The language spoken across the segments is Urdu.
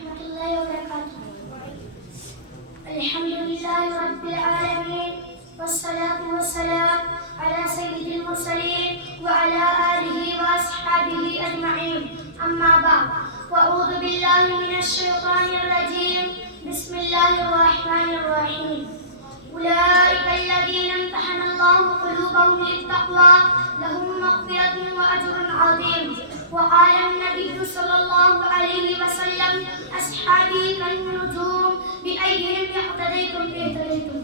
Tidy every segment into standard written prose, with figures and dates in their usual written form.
ورحمة الله وبركاته. الحمد لله رب العالمين والصلاة والسلام على سيد المرسلين وعلى آله وأصحابه أجمعين. أما بعد، وأعوذ بالله من الشيطان الرجيم. بسم الله الرحمن الرحيم. أولئك الذين امتحن الله قلوبهم للتقوى لهم مغفرة وأجر عظيم. وقال النبي صلى الله عليه وسلم: أصحابي كالنجوم بأيهم اقتديتم اهتديتم.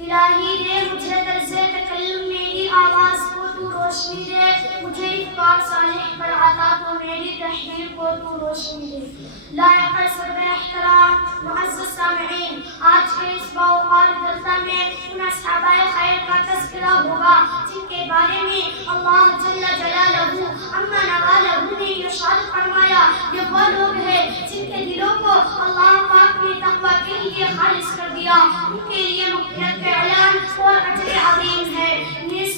الہی دے مجھے طرز تکلم میری آواز کو تو روشنی دے، مجھے اتباع صالح پر عطا تو میری تحریر کو تو روشنی دے. لائق صدر احترام معزز سامعین، آج کے اس باوقار جلسہ میں ان اصحابہ خیر کا تذکرہ ہوگا جن کے بارے میں اللہ جل جلالہ عما نوالہ نے ارشاد فرمایا کہ وہ لوگ ہیں جن کے دلوں کو اللہ پاک نے تقوی کے لیے خالص کر دیا، ان کے لیے مغفرت کا اعلان اور اجر عظیم ہے.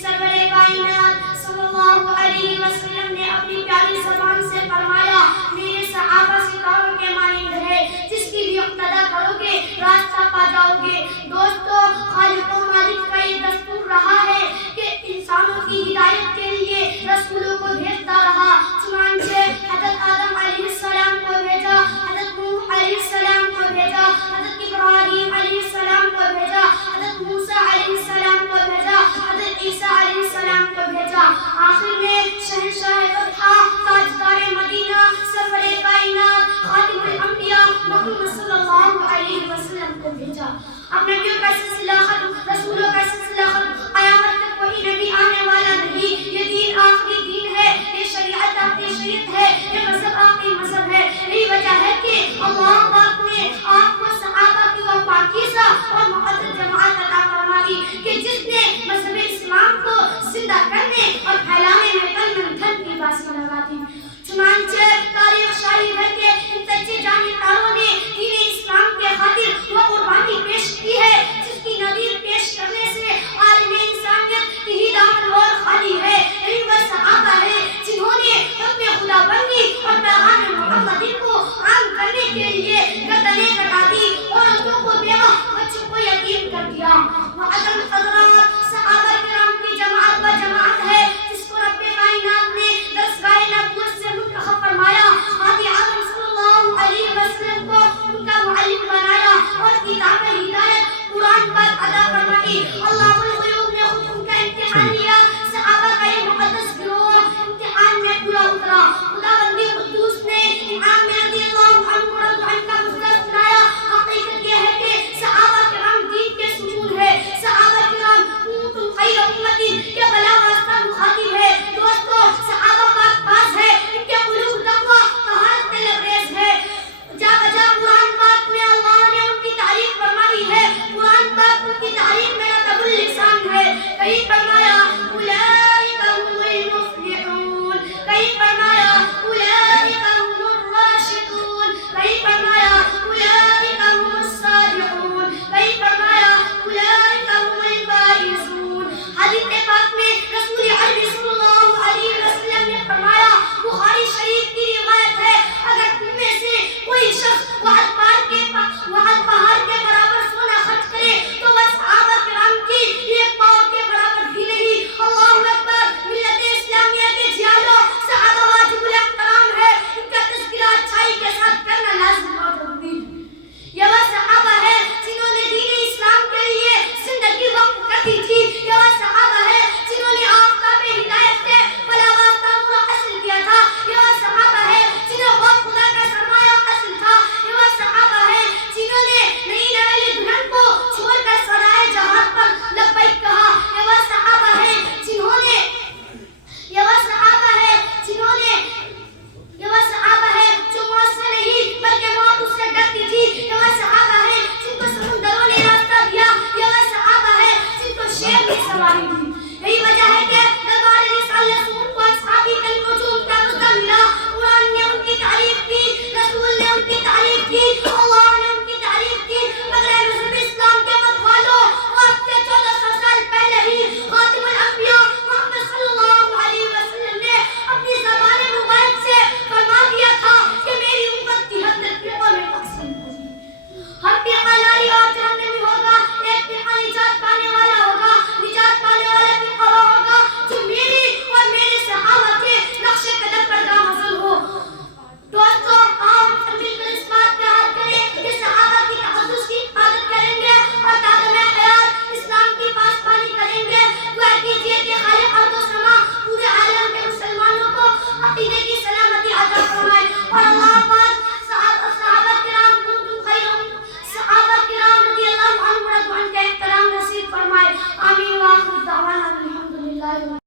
سرور کائنات صلی اللہ علیہ وسلم نے اپنی پیاری زبان سے فرمایا: میرے صحابہ ستاروں کے مانند ہے، جس کی بھی اقتدا کرو گے راستہ پا جاؤ گے. دوستو، خالق و مالک کا یہ دستور رہا ہے کہ انسانوں کی ہدایت کے لیے رسولوں کو بھیجتا رہا. چنانچہ حضرت آدم علیہ السلام کو بھیجا، حضرت نوح علیہ السلام کو بھیجا، حضرت ابراہیم علیہ السلام کو بھیجا، حضرت موسیٰ علیہ السلام کو بھیجا، حضرت عیسیٰ علیہ السلام کو بھیجا. آخر میں شہنشاہ فتح، تاجدار مدینہ، سرور کائنات، خاتم الانبیاء محمد صلی اللہ علیہ وسلم کو بھیجا.